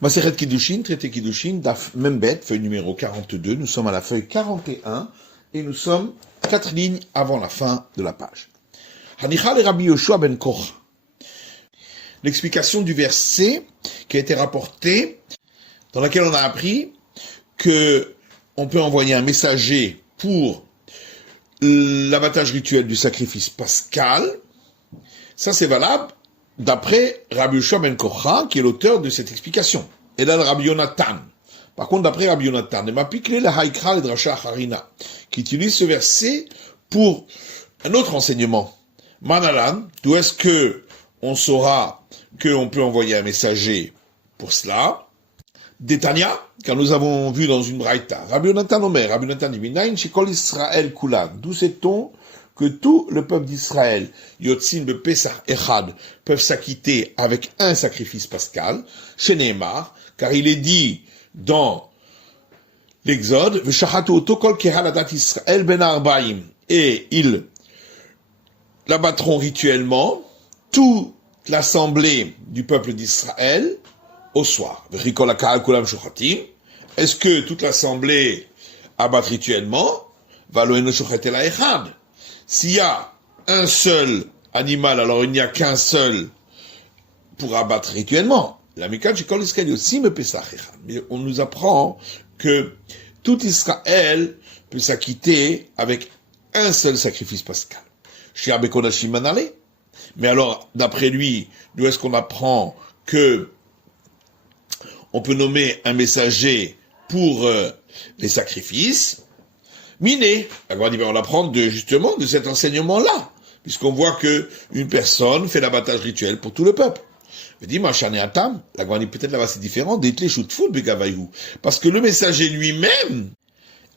Masechet Kiddushin, traité Kiddushin, Daf Membet, feuille numéro 42. Nous sommes à la feuille 41 et nous sommes 4 lignes avant la fin de la page. Hanicha le Rabbi Yoshua ben Kocha. L'explication du verset qui a été rapporté, dans laquelle on a appris que on peut envoyer un messager pour l'abattage rituel du sacrifice pascal. Ça, c'est valable d'après Rabbi Yoshua ben Kocha, qui est l'auteur de cette explication. Et là, le Rabbi Yonatan. Par contre, d'après Rabbi Yonatan, il m'a piqué le Haïkra, le Drasha Harina, qui utilise ce verset pour un autre enseignement. Manalan, d'où est-ce que on saura qu'on peut envoyer un messager pour cela? D'Etania, car nous avons vu dans une braïta. Rabbi Yonatan Omer, Rabbi Yonatan dit, Minayin, Shekol Israël Kulan. D'où sait-on que tout le peuple d'Israël, Yotzin be Pesach Echad, peuvent s'acquitter avec un sacrifice pascal, chez Neymar, car il est dit dans l'Exode, V'shachatu oto kol kehal adat Israël ben arbaim, et ils l'abattront rituellement, toute l'assemblée du peuple d'Israël, au soir. V'chikol hakahal kulam shochatim, est-ce que toute l'assemblée abat rituellement, valoeno shochet ela echad? S'il y a un seul animal, alors il n'y a qu'un seul pour abattre rituellement. La Mikal Shekol Israël aussi me Pesach Echad. Mais on nous apprend que tout Israël peut s'acquitter avec un seul sacrifice pascal. Shia Bekodashim Manale. Mais alors, d'après lui, d'où est-ce qu'on apprend que on peut nommer un messager pour les sacrifices? Miné, on apprend justement de cet enseignement-là, puisqu'on voit que une personne fait l'abattage rituel pour tout le peuple. Je dis, Atam, la peut-être là-bas c'est différent, parce que le messager lui-même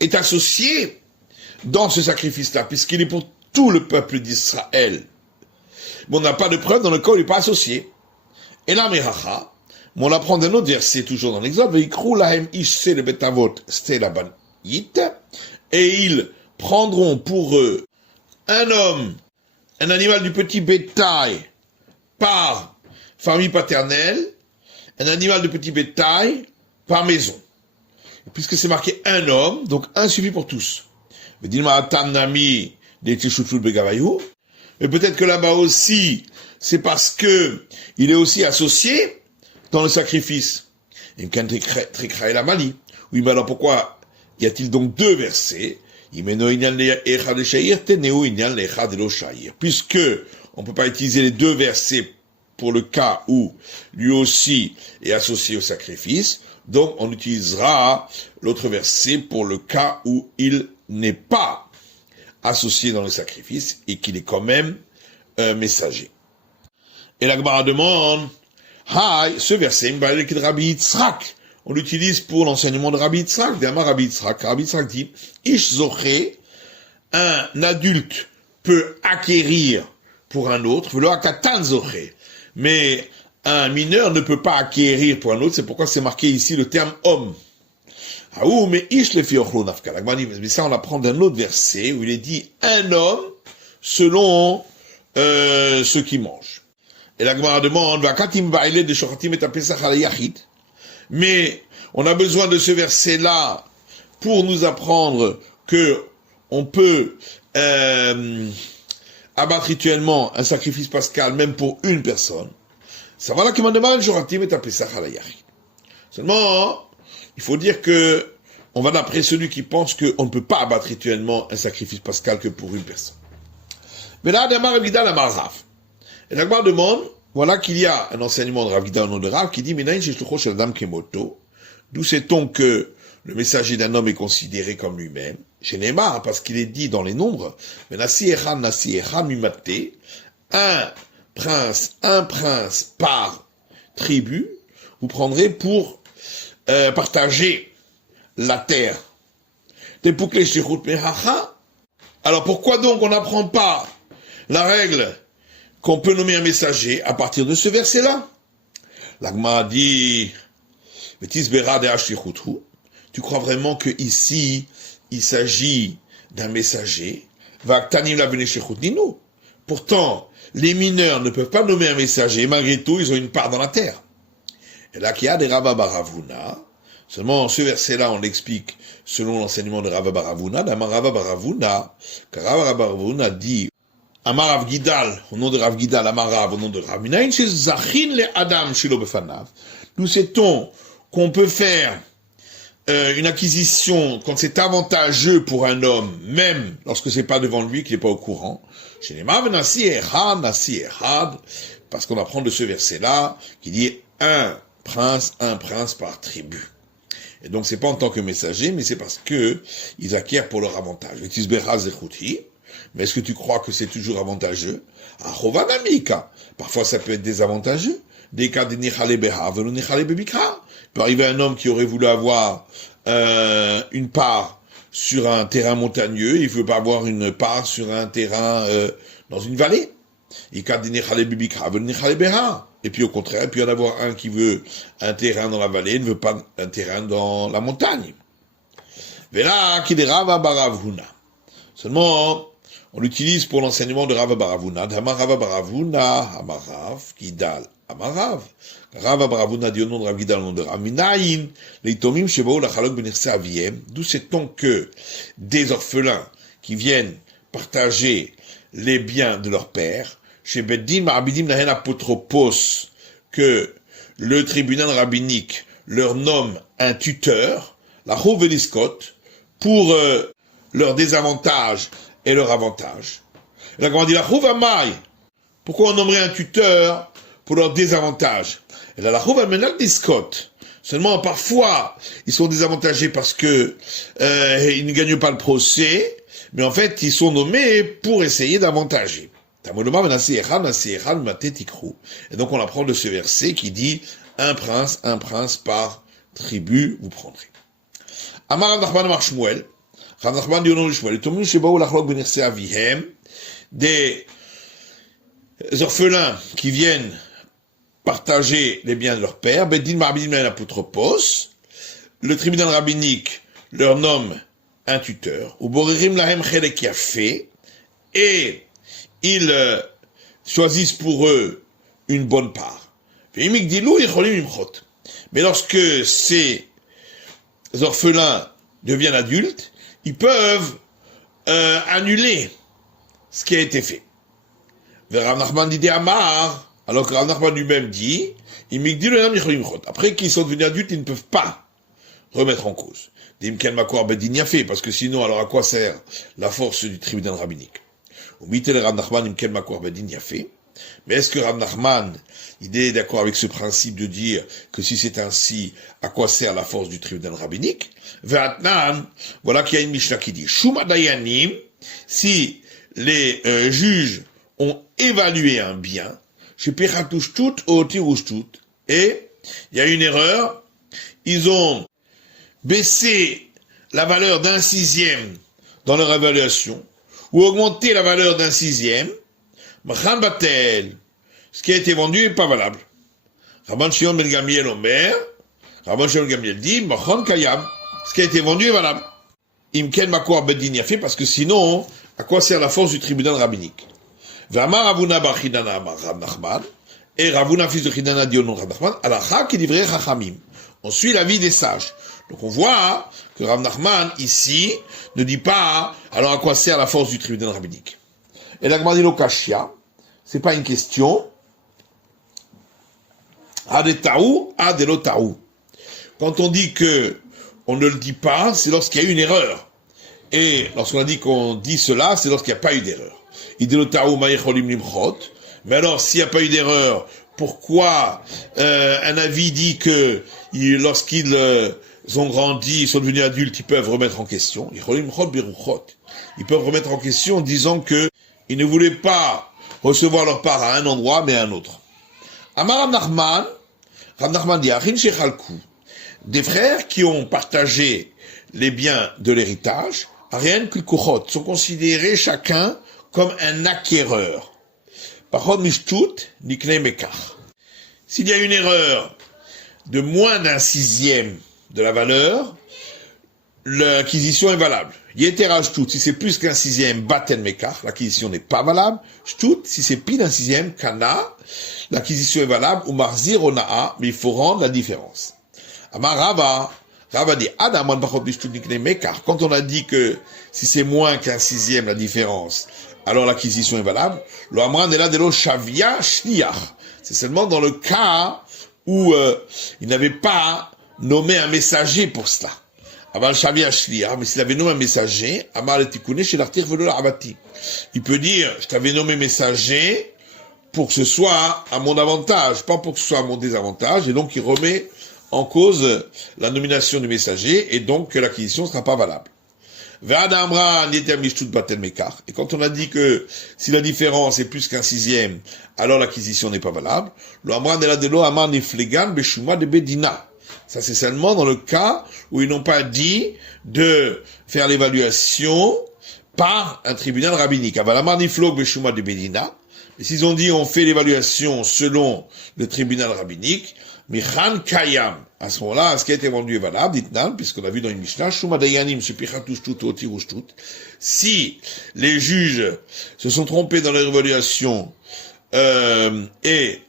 est associé dans ce sacrifice-là, puisqu'il est pour tout le peuple d'Israël. Mais on n'a pas de preuve dans le cas où il n'est pas associé. Et là, Meracha, on apprend d'un autre verset, toujours dans l'Exode, Veikrou lahem ish le betavot ste labanit, et ils prendront pour eux un homme, un animal du petit bétail par famille paternelle, un animal de petit bétail par maison. Et puisque c'est marqué un homme, donc un suffit pour tous. Mais peut-être que là-bas aussi, c'est parce que il est aussi associé dans le sacrifice. Et oui, mais alors pourquoi y a-t-il donc deux versets? Puisque on ne peut pas utiliser les deux versets pour le cas où lui aussi est associé au sacrifice, donc on utilisera l'autre verset pour le cas où il n'est pas associé dans le sacrifice et qu'il est quand même messager. Et la Gemara demande, ce verset, Rabbi Yitzhak, on l'utilise pour l'enseignement de Rabbi Yitzhak. Rabbi Yitzhak dit, Ish zoché, un adulte peut acquérir pour un autre, velo akatan zoché. Mais un mineur ne peut pas acquérir pour un autre, c'est pourquoi c'est marqué ici le terme homme. Mais Ish le fiochlo nafka. Mais ça on apprend d'un autre verset où il est dit un homme selon ce qu'il mange. Et la Gemara demande, Vakatim va'ile de shochatim et apesach al yachid. Mais on a besoin de ce verset-là pour nous apprendre que on peut abattre rituellement un sacrifice pascal même pour une personne. Ça va là qui m'a demandé Joratim et Pesach à la Yachid. Seulement, il faut dire que on va d'après celui qui pense qu'on ne peut pas abattre rituellement un sacrifice pascal que pour une personne. Mais là, Damar Abida la Rav. Et la Gemara demande, voilà qu'il y a un enseignement de Rav Gida au nom de Rav qui dit d'où sait-on que le messager d'un homme est considéré comme lui-même? Chez Neymar, parce qu'il est dit dans les nombres, un prince par tribu, vous prendrez pour partager la terre. Alors pourquoi donc on n'apprend pas la règle qu'on peut nommer un messager à partir de ce verset-là? L'Agma dit, tu crois vraiment que ici il s'agit d'un messager? Pourtant, les mineurs ne peuvent pas nommer un messager, et malgré tout, ils ont une part dans la terre. Et là, qu'il y a des Rava bar Ravuna. Seulement, ce verset-là, on l'explique selon l'enseignement de Rava bar Ravuna, d'Amar Rava bar Ravuna, car Rava bar Ravuna dit, Amar Rav Gidal, au nom de Rav Gidal, Amar Rav, au nom de Rav Minayin, chez Zachin le Adam shelo befanav. Nous sait-on qu'on peut faire une acquisition quand c'est avantageux pour un homme, même lorsque c'est pas devant lui, qu'il n'est pas au courant. Chez les Mav, Nasi Ehad, parce qu'on apprend de ce verset-là, qui dit un prince par tribu. Et donc c'est pas en tant que messager, mais c'est parce que ils acquièrent pour leur avantage. Mais est-ce que tu crois que c'est toujours avantageux? Parfois ça peut être désavantageux. Des cas de Nichale Beha, Velo Nichale Bebikra. Il peut arriver un homme qui aurait voulu avoir une part sur un terrain montagneux, il ne veut pas avoir une part sur un terrain dans une vallée. Et puis au contraire, il peut y en avoir un qui veut un terrain dans la vallée, il ne veut pas un terrain dans la montagne. Seulement, on l'utilise pour l'enseignement de Rava bar Ravuna. D'Amar Rava bar Ravuna, Amarav, Gidal, Amarav. Rava bar Ravuna dit au nom de Rav Gidal, au nom de Rav Minayin, les Tomim Shebao Lachalok Benirse Aviem, d'où sait-on que des orphelins qui viennent partager les biens de leur père, chez Beddim Marabidim Nahen Apotropos, que le tribunal rabbinique leur nomme un tuteur, la Hoveliskot, pour leur désavantage et leur avantage. Et là, comment on dit la Hovamai, pourquoi on nommerait un tuteur pour leur désavantage? Et là, la Hovameniskot, seulement parfois ils sont désavantagés parce que ils ne gagnent pas le procès, mais en fait ils sont nommés pour essayer d'avantager. Et donc on apprend de ce verset qui dit un prince par tribu vous prendrez. Amar Rav Nachman Amar Shmuel, Rav Nachman dit au nom de Shmuel, des orphelins qui viennent partager les biens de leur père, Beddin Marabidim Nahen Apotropos, le tribunal rabbinique leur nomme un tuteur, ou Boririm Lahem Chelek Yafé, et ils choisissent pour eux une bonne part. Mais lorsque ces orphelins deviennent adultes, ils peuvent annuler ce qui a été fait. Rav Nachman dit Amar, alors que Rav Nachman lui-même dit, après qu'ils sont devenus adultes, ils ne peuvent pas remettre en cause. Parce que sinon, alors à quoi sert la force du tribunal rabbinique? Mais est-ce que Rav Nachman, il est d'accord avec ce principe de dire que si c'est ainsi, à quoi sert la force du tribunal rabbinique? Voilà qu'il y a une Mishnah qui dit, Shuma Dayanim, si les juges ont évalué un bien, et il y a une erreur, ils ont baissé la valeur d'un sixième dans leur évaluation, ou augmenté la valeur d'un sixième, ce qui a été vendu n'est pas valable. Rabban Shimon ben Gamliel Omer, Rabban Shimon ben Gamliel dit, ce qui a été vendu est valable. Imken Makor Bedin Yafé, parce que sinon, à quoi sert la force du tribunal rabbinique? V'amar Ravuna bar Chidana Amar Rav Nachman, et Ravuna fils de Chidana dit au nom de Rav Nachman, alacha ki divrei chachamim. On suit l'avis des sages. Donc on voit que Rav Nachman, ici, ne dit pas, alors à quoi sert la force du tribunal rabbinique? Et la Gemara dit Lokashia, c'est pas une question. Adetaou, adelotaou. Quand on dit que on ne le dit pas, c'est lorsqu'il y a eu une erreur. Et lorsqu'on a dit qu'on dit cela, c'est lorsqu'il n'y a pas eu d'erreur. Idelotaou maïcholim limchot. Mais alors, s'il n'y a pas eu d'erreur, pourquoi un avis dit que lorsqu'ils ont grandi, ils sont devenus adultes, ils peuvent remettre en question? Ils peuvent remettre en question en disant que ils ne voulaient pas recevoir leur part à un endroit, mais à un autre. Amar Rav Nachman dit, Achin shechalku, des frères qui ont partagé les biens de l'héritage, Arian Kulkuchot, sont considérés chacun comme un acquéreur. Pachot mishtut niknei mekach. S'il y a une erreur de moins d'un sixième de la valeur, l'acquisition est valable. Yetera Shtut, si c'est plus qu'un sixième, Baten Mekar, l'acquisition n'est pas valable. Shtut, si c'est pile un sixième, Kana, l'acquisition est valable. Ou Marzir Onaa, mais il faut rendre la différence. Amar Rava dit, Adaman Bachot Bishtut Nikne Mekar. Quand on a dit que si c'est moins qu'un sixième la différence, alors l'acquisition est valable. Lo Amran est là de lo Shavia Shliach. C'est seulement dans le cas où il n'avait pas nommé un messager pour cela. Aval Shavia Shliach, mais s'il avait nommé un messager, Amar le Tikouné chez l'artir velo l'Abati. Il peut dire, je t'avais nommé messager pour que ce soit à mon avantage, pas pour que ce soit à mon désavantage, et donc il remet en cause la nomination du messager, et donc que l'acquisition ne sera pas valable. Et quand on a dit que si la différence est plus qu'un sixième, alors l'acquisition n'est pas valable. Ça c'est seulement dans le cas où ils n'ont pas dit de faire l'évaluation par un tribunal rabbinique. Mais s'ils ont dit on fait l'évaluation selon le tribunal rabbinique, Michan Kayam, à ce moment-là, ce qui a été vendu est valable, ditnan, puisqu'on a vu dans une Mishnah, Shuma Dayanim, si les juges se sont trompés dans leur évaluation, et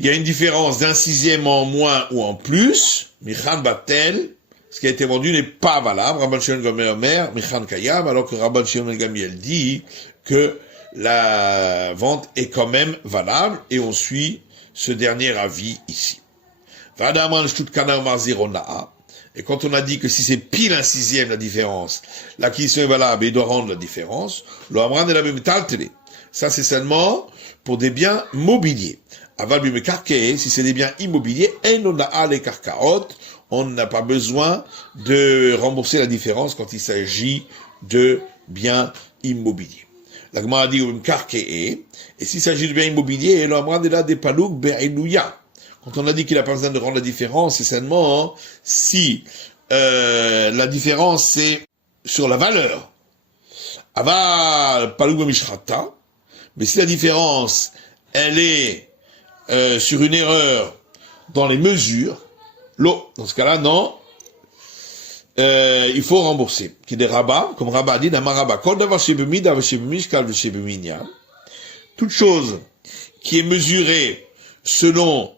il y a une différence d'un sixième en moins ou en plus, Michan Batel, ce qui a été vendu n'est pas valable, Rabban Shimon Gamliel Michan Kayam, alors que Rabban Shimon Gamliel dit que la vente est quand même valable, et on suit ce dernier avis ici. Et quand on a dit que si c'est pile un sixième la différence, l'acquisition est valable et il doit rendre la différence, ça c'est seulement pour des biens mobiliers. Si c'est des biens immobiliers, on n'a pas besoin de rembourser la différence quand il s'agit de biens immobiliers. La Gemara dit et s'il s'agit de biens immobiliers, quand on a dit qu'il n'a pas besoin de rendre la différence, c'est seulement si la différence c'est sur la valeur. Aval paloug mishrata, mais si la différence elle est sur une erreur dans les mesures, dans ce cas-là non. Il faut rembourser. Qui des rabats, comme Rabat dit, toute chose qui est mesurée selon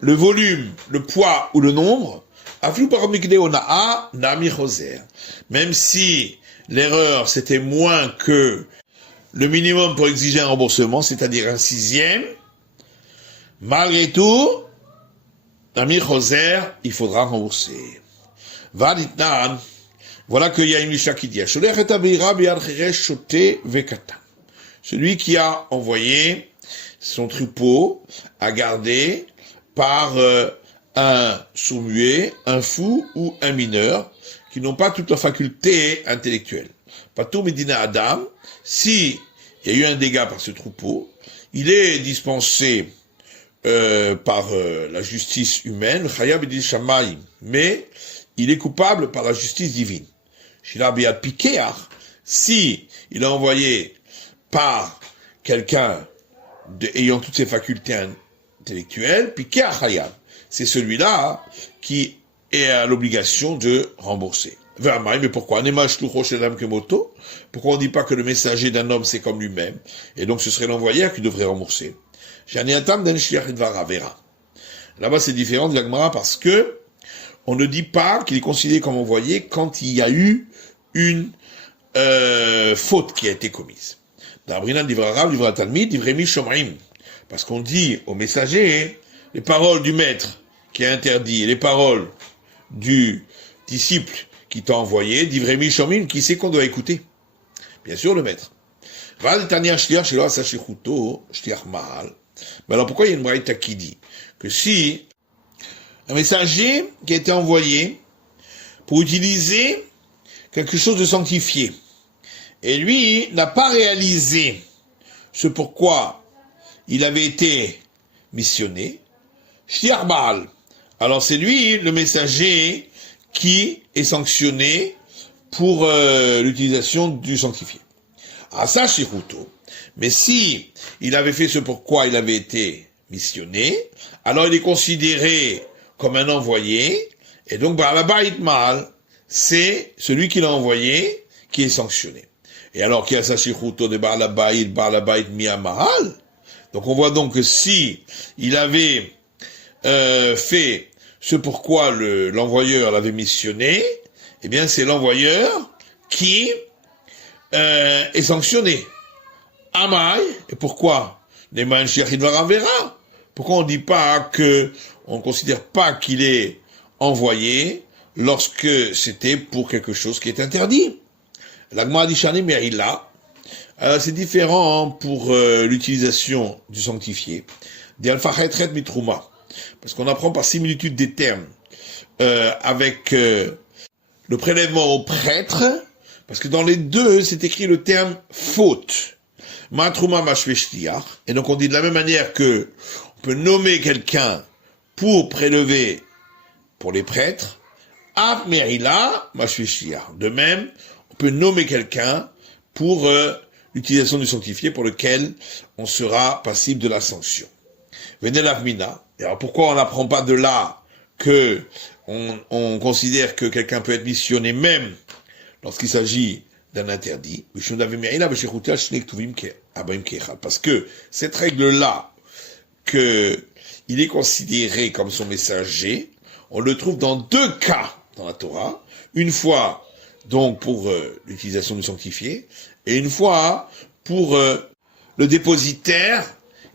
le volume, le poids ou le nombre, même si l'erreur c'était moins que le minimum pour exiger un remboursement, c'est-à-dire un sixième, malgré tout, il faudra rembourser. Voilà qu'il y a une Mishnah qui dit celui qui a envoyé son troupeau à garder par un sourd-muet, un fou ou un mineur qui n'ont pas toute leur faculté intellectuelle. Patou Medina Adam, si il y a eu un dégât par ce troupeau, il est dispensé par la justice humaine, mais il est coupable par la justice divine. Si il a envoyé par quelqu'un ayant toutes ses facultés intellectuelles, c'est celui-là qui est à l'obligation de rembourser. Mais pourquoi? Pourquoi on ne dit pas que le messager d'un homme c'est comme lui-même? Et donc ce serait l'envoyeur qui devrait rembourser. Là-bas c'est différent de la Gemara parce que on ne dit pas qu'il est considéré comme envoyé quand il y a eu une faute qui a été commise. Parce qu'on dit au messager les paroles du maître qui a interdit et les paroles du disciple qui t'a envoyé, d'Ivremi Shomim, qui sait qu'on doit écouter? Bien sûr le maître. Mais alors pourquoi il y a une braïta qui dit que si un messager qui a été envoyé pour utiliser quelque chose de sanctifié, et lui n'a pas réalisé ce pourquoi il avait été missionné, Shliach Baal, alors c'est lui le messager qui est sanctionné pour l'utilisation du sanctifié. Asa Shiruto. Mais si il avait fait ce pourquoi il avait été missionné, alors il est considéré comme un envoyé, et donc Baalabait Mal, c'est celui qui l'a envoyé qui est sanctionné. Et alors qu'il y a sa shichuto de Baal Habayit mi'amahal, donc on voit donc que si il avait fait ce pourquoi l'envoyeur l'avait missionné, eh bien c'est l'envoyeur qui est sanctionné. Amai, et pourquoi? Pourquoi on dit pas que, on considère pas qu'il est envoyé lorsque c'était pour quelque chose qui est interdit? L'agma adishani me'ila, c'est différent pour l'utilisation du sanctifié. D'alfachetret mitrouma, parce qu'on apprend par similitude des termes avec le prélèvement au prêtre, parce que dans les deux c'est écrit le terme faute. Matrouma mashveshtiach, et donc on dit de la même manière que on peut nommer quelqu'un pour prélever pour les prêtres, af merila mashveshtiach. De même, on peut nommer quelqu'un pour l'utilisation du sanctifié pour lequel on sera passible de la sanction. Venez l'avmina. Et alors pourquoi on n'apprend pas de là que on considère que quelqu'un peut être missionné même lorsqu'il s'agit d'un interdit? Parce que cette règle-là, que il est considéré comme son messager, on le trouve dans deux cas dans la Torah. Une fois donc pour l'utilisation du sanctifié, et une fois pour le dépositaire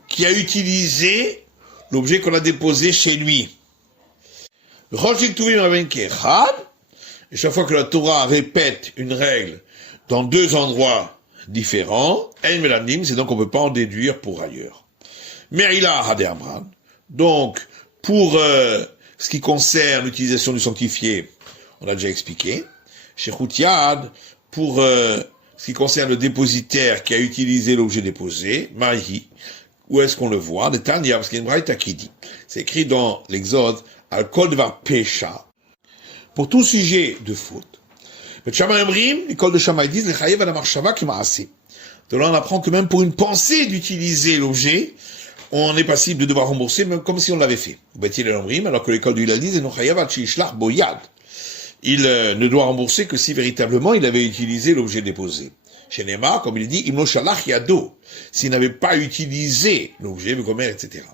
qui a utilisé l'objet qu'on a déposé chez lui. Et chaque fois que la Torah répète une règle dans deux endroits différents, c'est donc on ne peut pas en déduire pour ailleurs. Donc, pour ce qui concerne l'utilisation du sanctifié, on a déjà expliqué. Chez Khoutiad, pour ce qui concerne le dépositaire qui a utilisé l'objet déposé, Mahi, où est-ce qu'on le voit? Le Tanya, parce qu'il y a une braïta qui dit. C'est écrit dans l'Exode, Al-Kol Devar Pesha, pour tout sujet de faute. Le Shammai Omrim, l'école de Shammai disent, le Chayev Adam Arshava qui m'a assez. De là, on apprend que même pour une pensée d'utiliser l'objet, on est passible de devoir rembourser, même comme si on l'avait fait. Alors que l'école du Hillel dit, il ne doit rembourser que si véritablement il avait utilisé l'objet déposé. Chez Nema, comme il dit, Imlo Shalach Yado, s'il n'avait pas utilisé l'objet, le commerce, etc.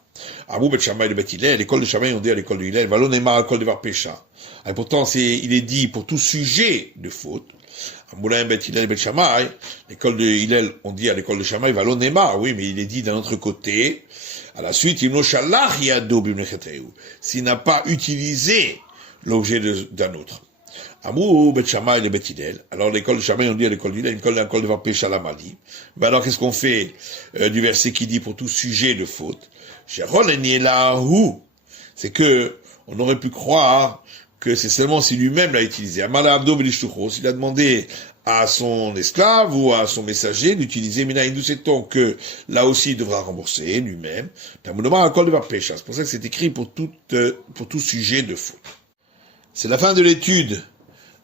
Abou Bet Shammai de Bet Hillel, l'école de Shammai, on dit à l'école de Hillel, Valo Nema, l'école de Var Pesha. Et pourtant, il est dit pour tout sujet de faute. Amoulaim Bet Hillel Bet Shammai, l'école de Hillel, on dit à l'école de Shammai, Valo Nema, oui, mais il est dit d'un autre côté. À la suite, Imlo Shalach Yado Bimnecheteu, s'il n'a pas utilisé l'objet d'un autre. Amou Bet Shammai et Bet Hillel. Alors l'école de Shammai, on dit à l'école d'Hillel, l'école de Var Pesha Lamali. Ben alors qu'est-ce qu'on fait du verset qui dit pour tout sujet de faute? C'est que on aurait pu croire que c'est seulement si lui-même l'a utilisé. S'il a demandé à son esclave ou à son messager d'utiliser Mina Hindou, sait-on que là aussi il devra rembourser lui-même. C'est pour ça que c'est écrit pour tout sujet de faute. C'est la fin de l'étude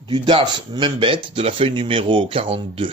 du DAF Membet de la feuille numéro 42.